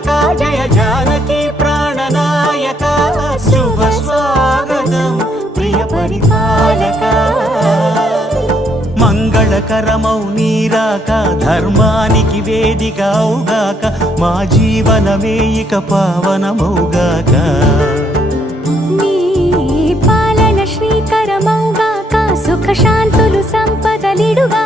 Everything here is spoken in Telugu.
రక్షక జయ జానకి ప్రాణనాయక శుభ స్వాగతం ప్రియ పరిపాలక మంగళకరమౌ నీరాక ధర్మానికి వేదిక అవుగాక మా జీవనమే ఇక పావనమౌగాక నీ పాలన శ్రీకరమౌగాక సుఖ శాంతులు సంపదలిడుగా